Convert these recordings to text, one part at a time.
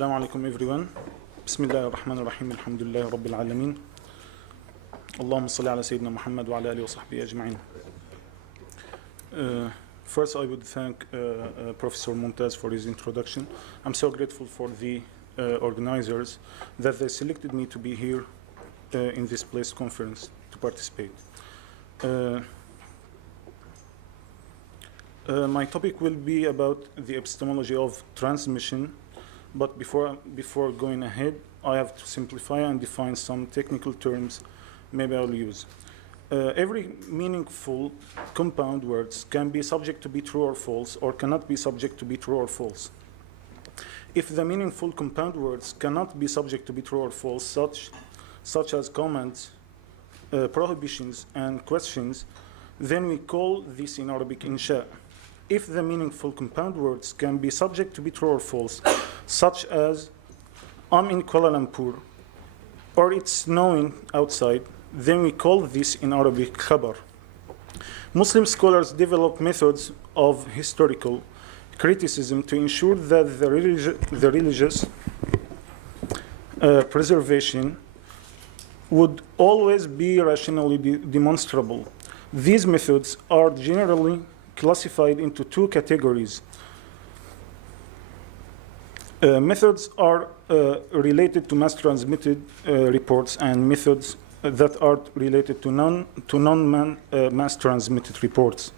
Assalamu alaikum everyone. Bismillah ar-Rahman ar-Rahim. Alhamdulillah Rabbil Alameen. Allahumma salli ala Sayyidina Muhammad wa ala alihi wa sahbihi ajma'in. First, I would thank Professor Mumtaz for his introduction. I'm so grateful for the organizers that they selected me to be here in this place conference to participate. My topic will be about the epistemology of transmission, but before going ahead, I have to simplify and define some technical terms maybe I'll use. Every meaningful compound words can be subject to be true or false, or cannot be subject to be true or false. If the meaningful compound words cannot be subject to be true or false, such as commands, prohibitions, and questions, then we call this in Arabic insha. If the meaningful compound words can be subject to be true or false, such as I'm in Kuala Lumpur, or it's snowing outside, then we call this in Arabic khabar. Muslim scholars develop methods of historical criticism to ensure that the religious preservation would always be rationally demonstrable. These methods are generally classified into two categories. Methods are related to mass-transmitted reports, and methods that are related to non-mass-transmitted reports.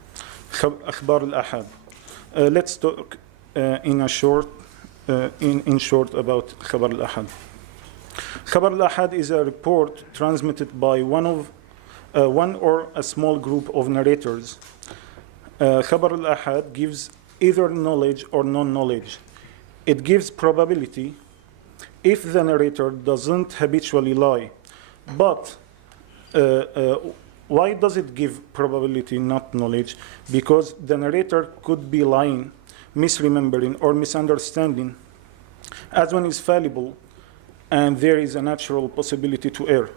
Akhbar al-Ahad. Let's talk in short about Khabar al-Ahad. Khabar al-Ahad is a report transmitted by one or a small group of narrators. Khabar al-Ahad gives either knowledge or non-knowledge. It gives probability if the narrator doesn't habitually lie. But why does it give probability, not knowledge? Because the narrator could be lying, misremembering, or misunderstanding, as one is fallible, and there is a natural possibility to err.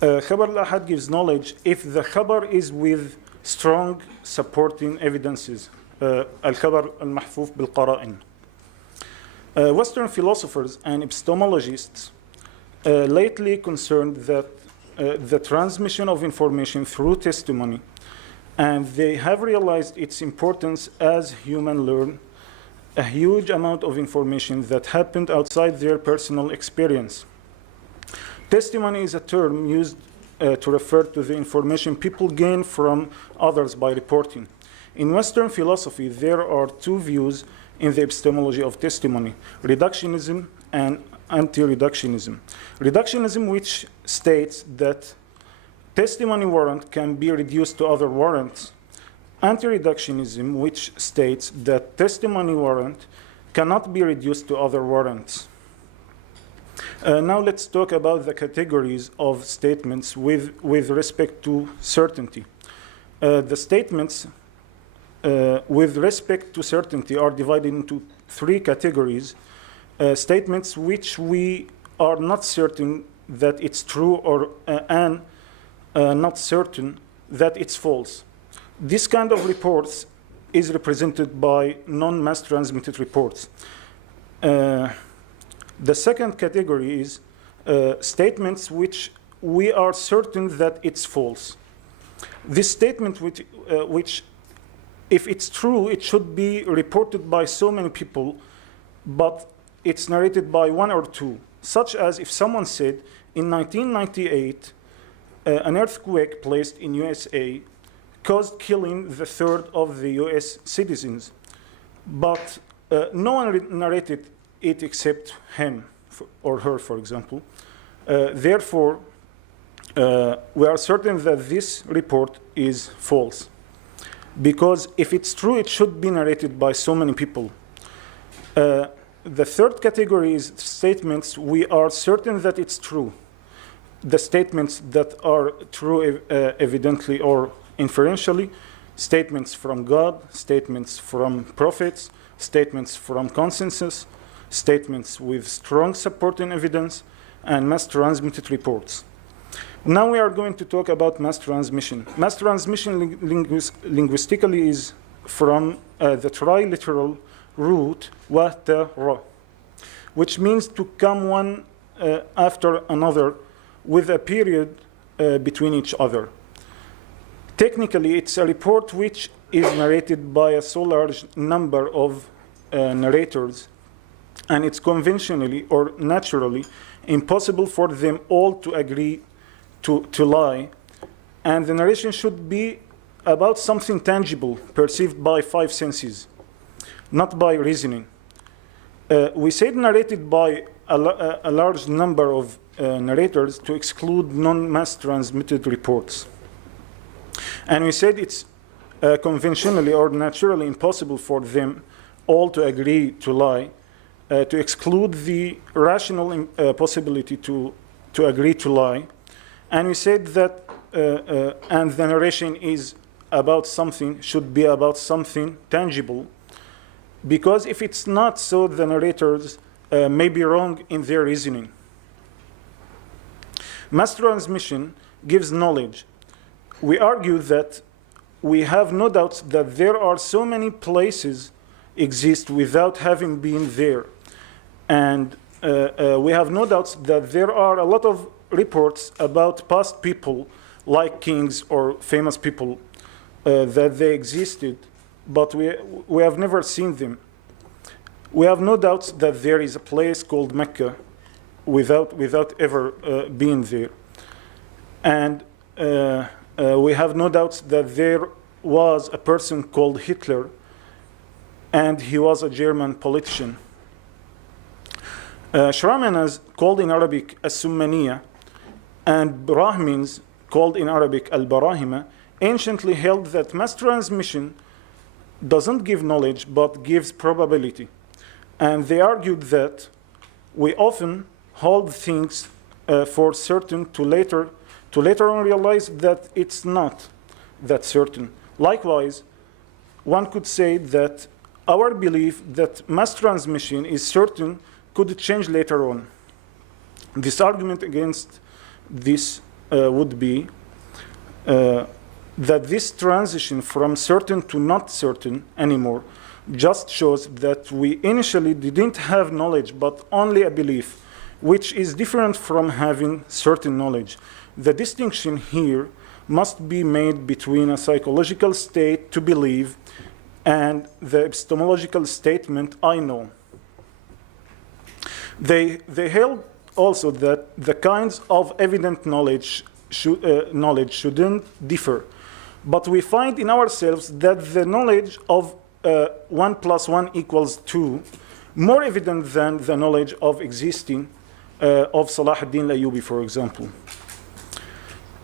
Khabar al-Ahad gives knowledge if the khabar is with strong supporting evidences. Al-khabar al-mahfuf bil-qara'in. Western philosophers and epistemologists lately concerned that the transmission of information through testimony, and they have realized its importance as humans learn a huge amount of information that happened outside their personal experience. Testimony is a term used to refer to the information people gain from others by reporting. In Western philosophy, there are two views in the epistemology of testimony: reductionism and anti-reductionism. Reductionism, which states that testimony warrant can be reduced to other warrants. Anti-reductionism, which states that testimony warrant cannot be reduced to other warrants. Now let's talk about the categories of statements with respect to certainty. The statements with respect to certainty are divided into three categories. Statements which we are not certain that it's true, or and not certain that it's false. This kind of reports is represented by non-mass transmitted reports. The second category is statements which we are certain that it's false. This statement which if it's true, it should be reported by so many people, but it's narrated by one or two. Such as if someone said, in 1998, an earthquake placed in USA caused killing the third of the US citizens, but no one narrated it except him or her, for example. Therefore, we are certain that this report is false. Because if it's true, it should be narrated by so many people. The third category is statements we are certain that it's true. The statements that are true evidently or inferentially, statements from God, statements from prophets, statements from consensus, statements with strong supporting evidence, and mass transmitted reports. Now we are going to talk about mass transmission. Mass transmission linguistically is from the triliteral root wa ta ra. which means to come one after another with a period between each other. Technically, it's a report which is narrated by a so large number of narrators, and it's conventionally or naturally impossible for them all to agree to lie, and the narration should be about something tangible perceived by five senses, not by reasoning. We said narrated by a large number of narrators to exclude non-mass transmitted reports. And we said it's conventionally or naturally impossible for them all to agree to lie, to exclude the rational possibility to agree to lie. And we said that, and the narration is about something, should be about something tangible, because if it's not so, the narrators may be wrong in their reasoning. Mass transmission gives knowledge. We argue that we have no doubts that there are so many places exist without having been there. And we have no doubts that there are a lot of reports about past people, like kings or famous people, that they existed, but we have never seen them. We have no doubts that there is a place called Mecca without ever being there. And we have no doubts that there was a person called Hitler, and he was a German politician. Shramanas, called in Arabic as-Summaniya, and Brahmins, called in Arabic al-Barahima, anciently held that mass transmission doesn't give knowledge but gives probability. And they argued that we often hold things for certain to later on realize that it's not that certain. Likewise, one could say that our belief that mass transmission is certain could change later on. This argument against this would be that this transition from certain to not certain anymore just shows that we initially didn't have knowledge but only a belief, which is different from having certain knowledge. The distinction here must be made between a psychological state to believe and the epistemological statement I know. They held also that the kinds of evident knowledge shouldn't differ, but we find in ourselves that the knowledge of 1 + 1 = 2 more evident than the knowledge of existing of Salah ad-Din al-Ayyubi, for example.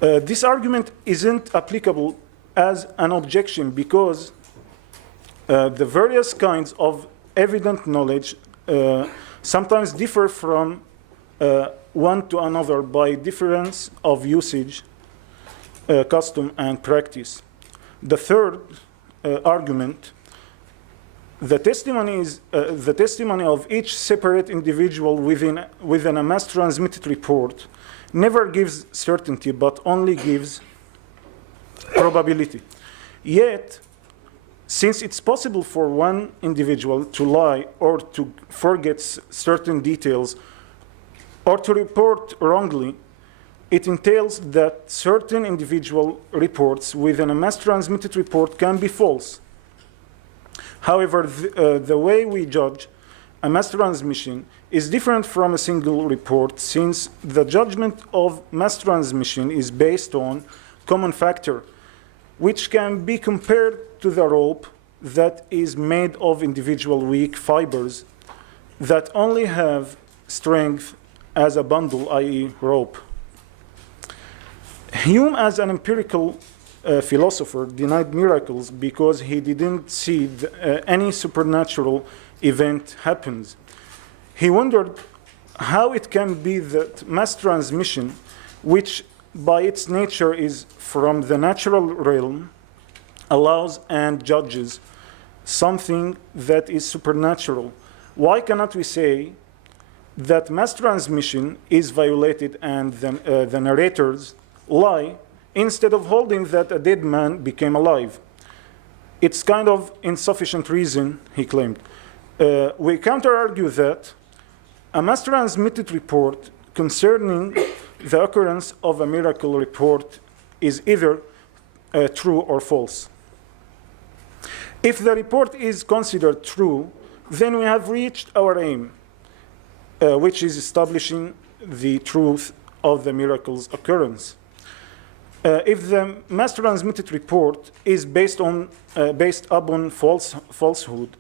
This argument isn't applicable as an objection because the various kinds of evident knowledge sometimes differ from one to another by difference of usage, custom, and practice. The third argument, the testimony of each separate individual within a mass transmitted report never gives certainty but only gives probability. Yet, since it's possible for one individual to lie or to forget certain details or to report wrongly, it entails that certain individual reports within a mass transmitted report can be false. However, the way we judge a mass transmission is different from a single report, since the judgment of mass transmission is based on common factor, which can be compared to the rope that is made of individual weak fibers that only have strength as a bundle, i.e. rope. Hume, as an empirical philosopher, denied miracles because he didn't see any supernatural event happens. He wondered how it can be that mass transmission, which by its nature is from the natural realm, allows and judges something that is supernatural. Why cannot we say that mass transmission is violated and the narrators lie, instead of holding that a dead man became alive? It's kind of insufficient reason, he claimed. We counter-argue that A mass transmitted report concerning the occurrence of a miracle report is either true or false. If the report is considered true, then we have reached our aim, which is establishing the truth of the miracle's occurrence. If the mass transmitted report is based upon falsehood,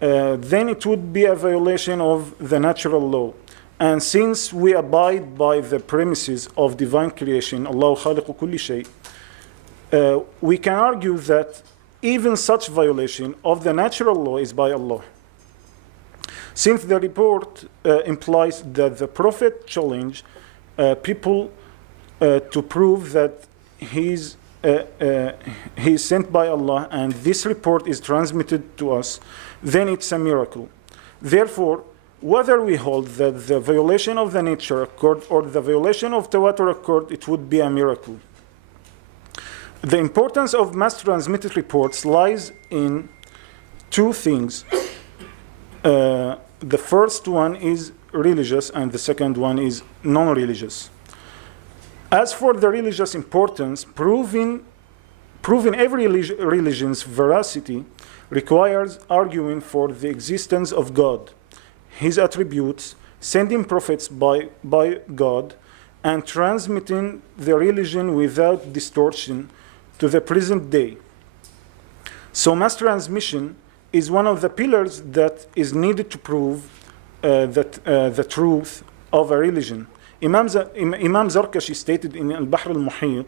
then it would be a violation of the natural law. And since we abide by the premises of divine creation, Allahu khaliqu kulli shay, we can argue that even such violation of the natural law is by Allah. Since the report implies that the Prophet challenged people to prove that he's sent by Allah, and this report is transmitted to us, then it's a miracle. Therefore, whether we hold that the violation of the nature occurred or the violation of tawatur occurred, it would be a miracle. The importance of mass transmitted reports lies in two things. The first one is religious, and the second one is non-religious. As for the religious importance, proving every religion's veracity requires arguing for the existence of God, his attributes, sending prophets by God, and transmitting the religion without distortion to the present day. So mass transmission is one of the pillars that is needed to prove the truth of a religion. Imam Zarkashi stated in البحر المحيط: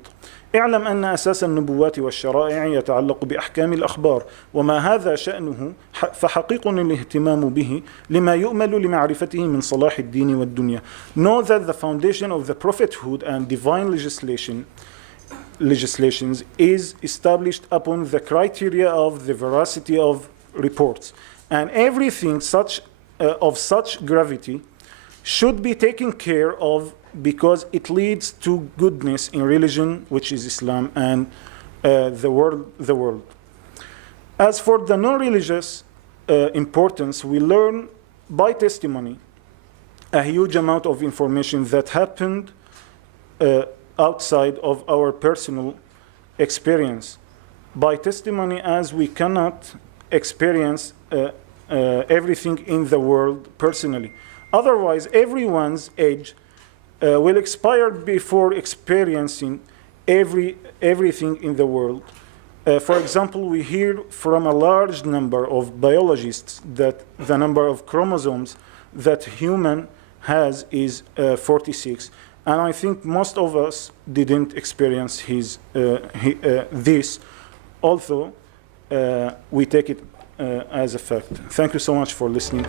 اعلم أن أساس النبوات والشرائع يتعلق بأحكام الأخبار وما هذا شأنه فحقيق الاهتمام به لما يؤمل لمعرفته من صلاح الدين والدنيا. Know that the foundation of the prophethood and divine legislations is established upon the criteria of the veracity of reports, and everything of such gravity should be taken care of because it leads to goodness in religion, which is Islam, and the world. As for the non-religious importance, we learn by testimony a huge amount of information that happened outside of our personal experience. By testimony, as we cannot experience everything in the world personally. Otherwise, everyone's age will expire before experiencing everything in the world. For example, we hear from a large number of biologists that the number of chromosomes that human has is 46. And I think most of us didn't experience this, although we take it as a fact. Thank you so much for listening.